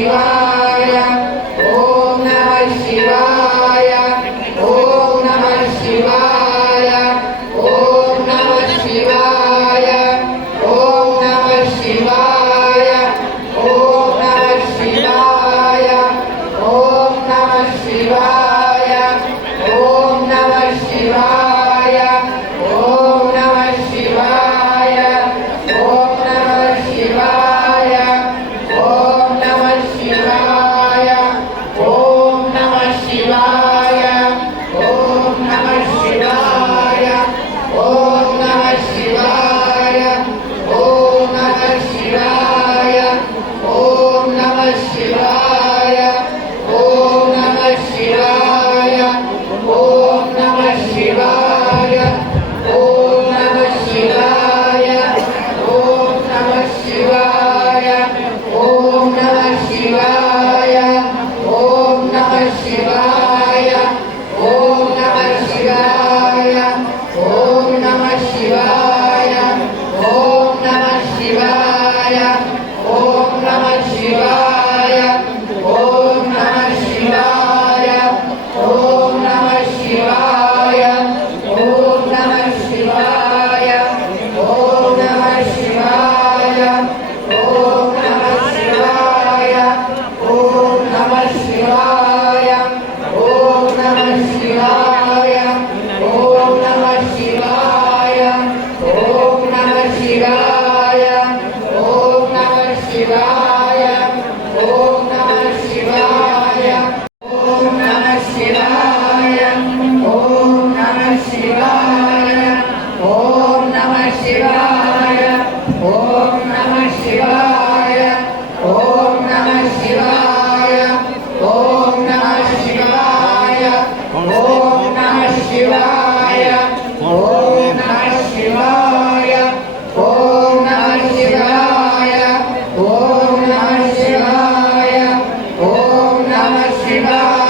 Shiva. Shiva. Namah Shivaya.